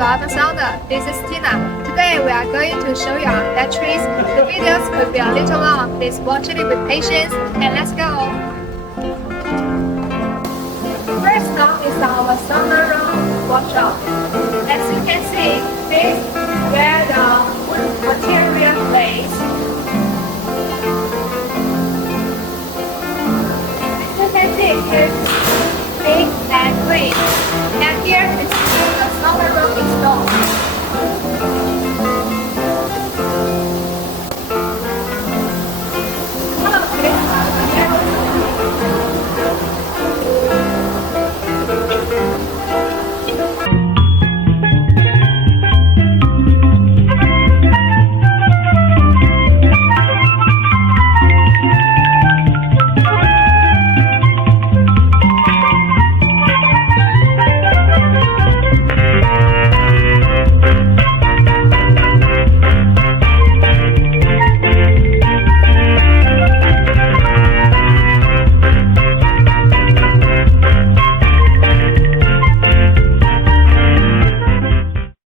to Alphasauna. This is Tina. Today we are going to show you our batteries. The videos will be a little long. Please watch it with patience and let's go. First up is our sauna room. Watch out.